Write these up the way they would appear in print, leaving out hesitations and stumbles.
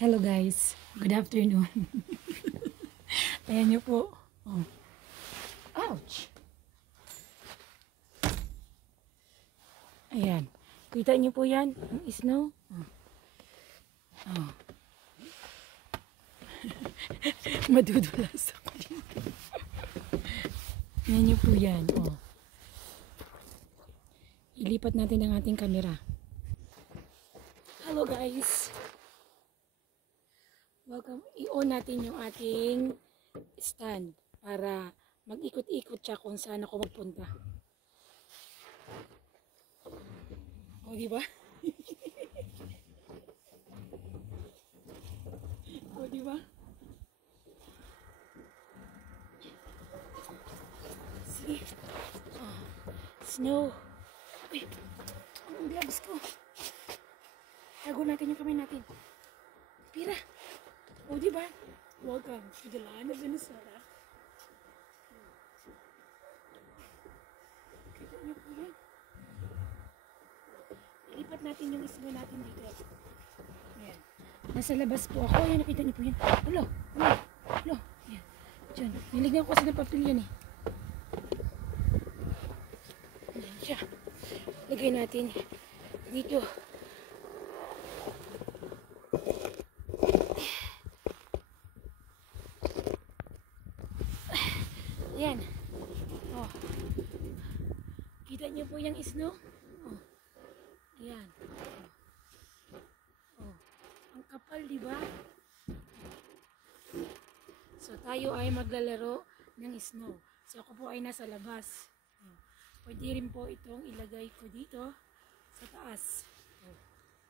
Hello guys, good afternoon. Ayan nyo po. Oh. Ouch! Ayan. Kita nyo po yan? Ang snow. Oh. Oh. Madudulas ako dito. Ayan nyo po yan. Oh. Ilipat natin ang ating camera. Hello guys. Welcome. I-on natin yung ating stand para mag-ikot-ikot siya kung saan ako magpunta. O, diba? O, diba? See? Oh, snow. Uy, ang gloves ko. Tago natin yung kamay natin. Pira. O, diba? Welcome to the land of Venezuela. Kita niyo po yan. Ilipat natin yung snow natin dito. Ayan. Nasa labas po ako. Ayan, nakita niyo po yan. Alo, alo, alo. Ayan. Diyan. Niligyan ko kasi ng papel yan eh. Ayan siya. Lagay natin dito. Ayan. Oh. Kita niyo po yung snow? Oh. Ayan. Oh. Ang kapal, di ba? So, tayo ay maglalaro ng snow. So, ako po ay nasa labas. Oh. Pwede rin po itong ilagay ko dito sa taas. Oh.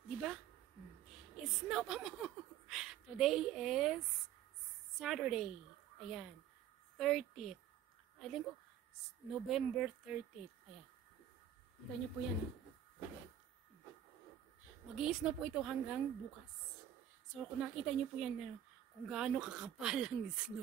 Di ba? Snow pa mo! Today is Saturday. Ayan. 30th. I think November 30th. Ayan. Kita nyo po yan. Mag-i-snow po ito hanggang bukas. So kung nakita nyo po yan, kung gaano kakapal ang snow.